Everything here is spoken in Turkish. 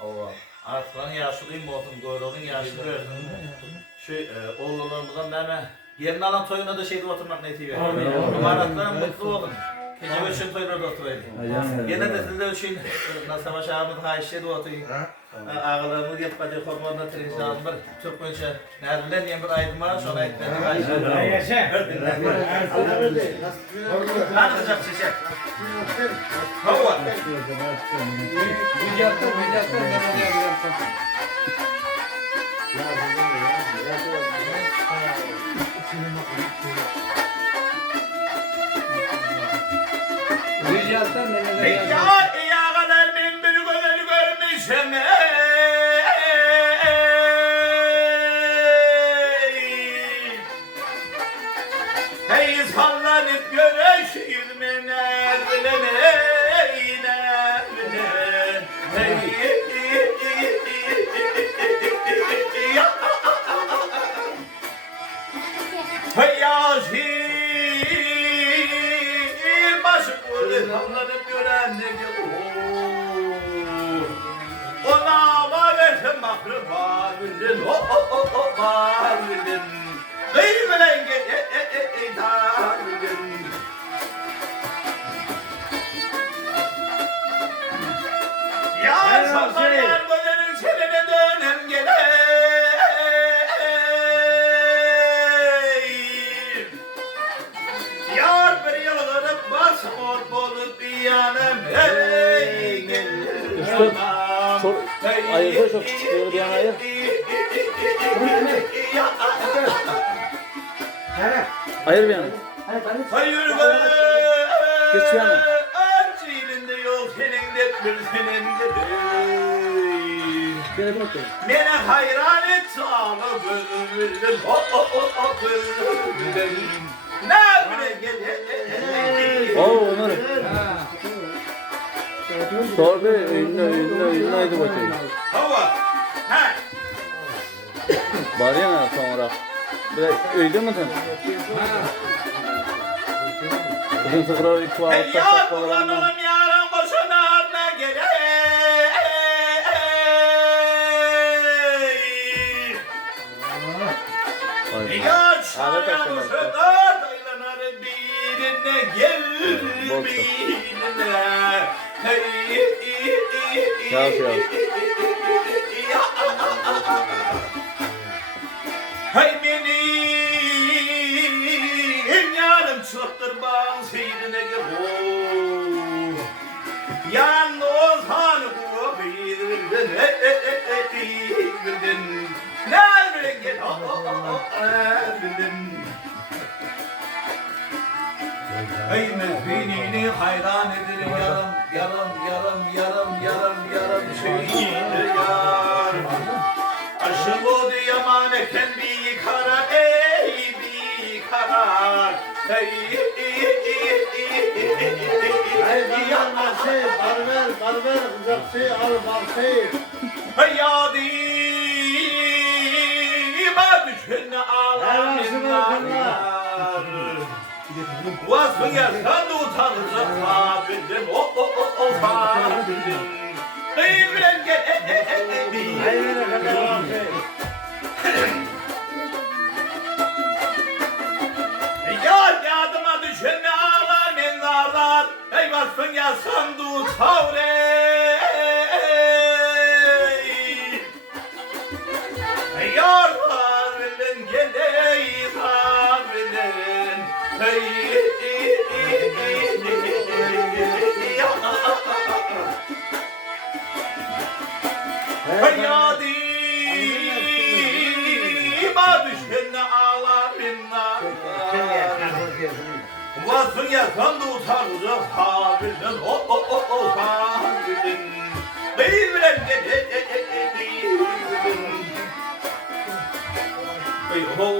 Allah. Artıkların yaşlıyım olsun, goyroğun yaşlı versin. Oğullarımızdan ben yerini alan toyuna da şeyde oturmak neyse veriyorum. Amaratlarım mutlu olun. Gece ölçün toylarda oturayım. Yine de sizde ölçün, Savaş ağabeyimiz haişede oturayım. Ağalarımız gelip hormonda trinci alınır. Türk boyunca nereden yeni bir aydın var, sonra aydınları haişede. Yaşa. Hadi kızak çiçek. Hava. Ey ağalar ben bir gömeli görmüşüm Hey sallanıp görüşür nereden Hey Yasin başı sallanıp gören ne ona varırım akraba bildin o bildin kıyımelen bildin ya sabah yer boyunun seline dönem gele yar bir yalvarıp basmor bolup bir yanım hey gelin Ayırsa çok çıkıyor bir yana ayır. Ayır bir yana. Hayır Geç bir yana. Elinde yok senin de bir senin de Gene bırak. Beni hayran et sağla bölüm bölüm ne bile gel Oo Ömer. Sor bir ünlü aydı bakayım. Hava ha Var ya sonra. Böyle öldü mü sen? Bugün sıfıra iki var. Hey ya Kur'an oğlum yarın koşun ardına gele Ya çağırın şöder dayılanar birine gel birine Hey benim yarım çoktur bazıydığına gel Yalnız hanı bu bildin nereden gel bildin Hey mezbinini hayran ederim yarım şeyini yar Aşık oldu yaman eken bir kara ey bir kara Hey barber kızaksı al baksı. Hayadi ma düşün ağlamınlar Vasfın yazsan utanacak sabilim o sabilim Kıyımren gel Ya yadıma düşün ağlamınlar Ey vasfın yazsan utanacak Yar varlın geley varlın Hayadi ma düşün ağlarınlar Vasfın yazan da utanacak sabirin o sabirin Kıyımren geley Hey ho